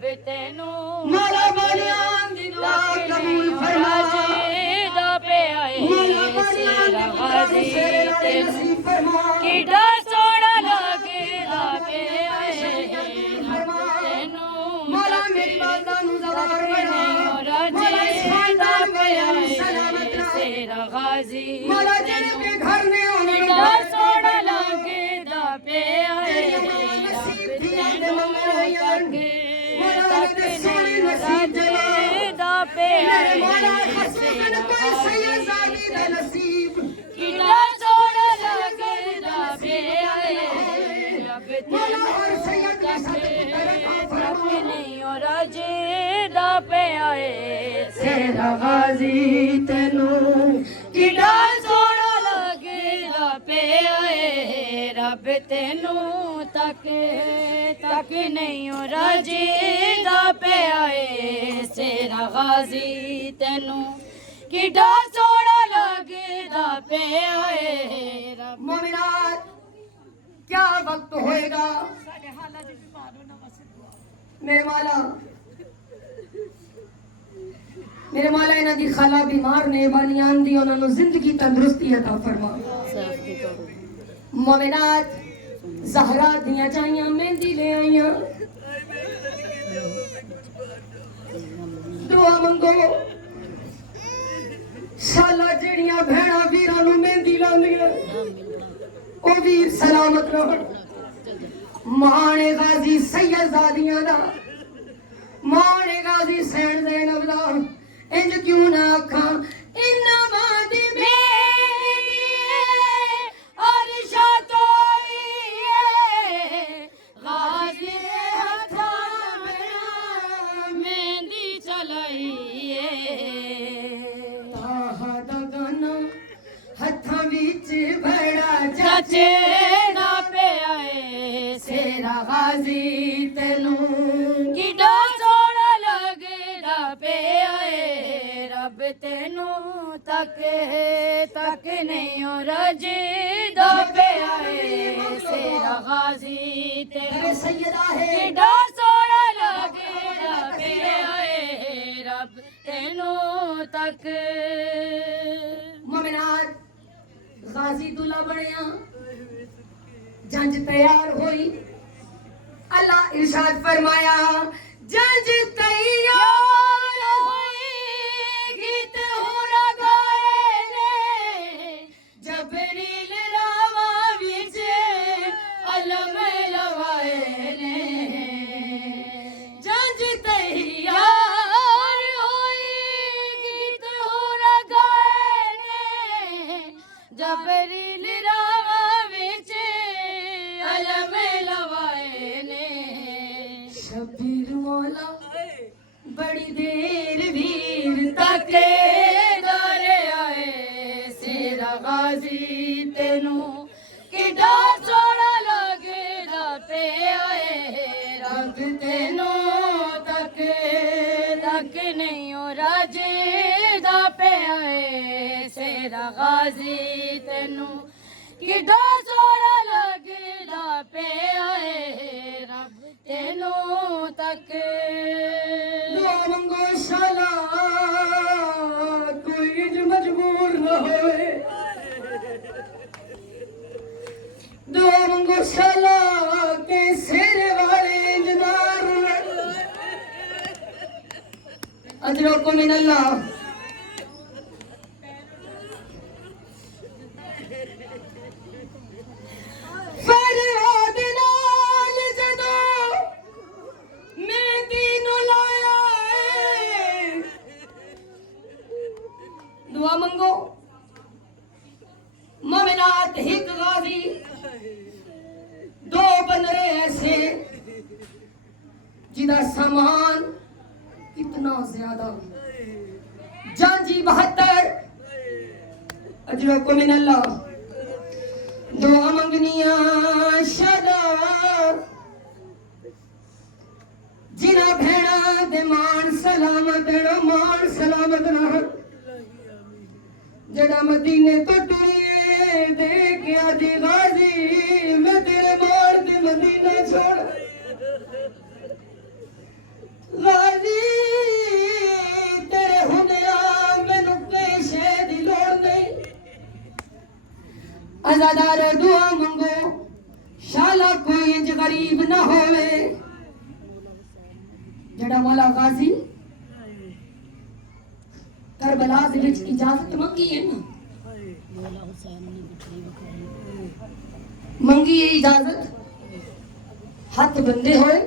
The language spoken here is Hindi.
रब तेनू मौला बालियां दी दुआ कबूल फरमा दा पे आए मौला बालियां दी दुआ नसीब फरमा किड़ा सोना लगदा पे आए रब तेनू मौला मेरी वालदा नु ज़वार बना मौला इस खानदान पे सलामत रहे तेरा गाजी मौला जेड़े पे घर में होने किड़ा सोना लगदा पे आए नसीब दिया दे मंगलायन मौला दे सोने नसीब जला दा पे मेरे मौला खसूसन कोई सैयदादी दा नसीब किड़ा सोना लगदा पे आए रब मौला और सैयद के साथ नहीं और राजे दा पे आए तेरा गाजी तेनू किड़ा सोना लगदा पे आए रब तेनू तक नहीं हो राजे दा पे आए सेरा गाजी तेनू किड़ा सोना लगदा पे आए रब मोमिनात क्या वक्त होएगा मेरे मौला इन्हां दी खाला बीमार ने बालियां दी उन्हां नु जिंदगी तंदुरुस्ती अता फरमा मोमिनात ज़हरा दियां चाहियां मेहंदी ले आईयां दुआ मंगो शाला जेड़ियां भैणां वीरां नु मेहंदी लांदियां ओ वीर सलामत रहन माने गाजी सैयदादियां दा माने गाजी सैन ज़ैनब दा इंज क्यों ना आखा इन्ना मादी चाचे दा पे आए सेरा गाजी तेनू किड़ा सोना लगदा पे आए रब तेनू तक नहीं हो राजे दा पे आए सेरा गाजी तेनू सैयदा है किड़ा सोना लगदा पे आए रब तेनू तक मोमिनात गाजी दूल्हा बनया जंज तैयार हुई अल्लाह इरशाद फरमाया जंज तैयार हुई गीत हुरा गाए ने जबरील रावा विच अलम लवाए ने जंज तैयार होई गीत होरा गाए ने जबरील रावा विच अलम लवाए ने शबीर मौला बड़ी देर वीर ताके दारे आए सेरा गाजी तेनू किड़ा सोना लगदा पे आए रब तेनू तक नहीं हो राजे दा पे आए सेरा गाजी तेनू किड़ा सोना लगदा पे आए रब तेनू तक दुआ मंगो शाला कोई जो मजबूर न होए दुआ मंगो शाला के सेरे वाले इंतजार अजरको मिन अल्लाह फरियाद नाल जदों मेहंदी नु लाया दुआ मंगो मोमिनात हिक गाजी दो बनरे ऐसे जिदा सामान कितना ज्यादा जांजी 72 अजरो को मिन अल्लाह दुआ मंगनिया शदा जिना भेड़ा दे मान सलामत रह जड़ा मदीने तो टुरिए दे के आदि गाजी मैं तेरे मार दे मदीना छोड़ अजादार दुआ मंगो शाला कोई इंज गरीब ना होवे जड़ा मौला गाजी करबला दे विच इजाजत मंगी है ना मंगी है इजाजत हाथ बंदे होए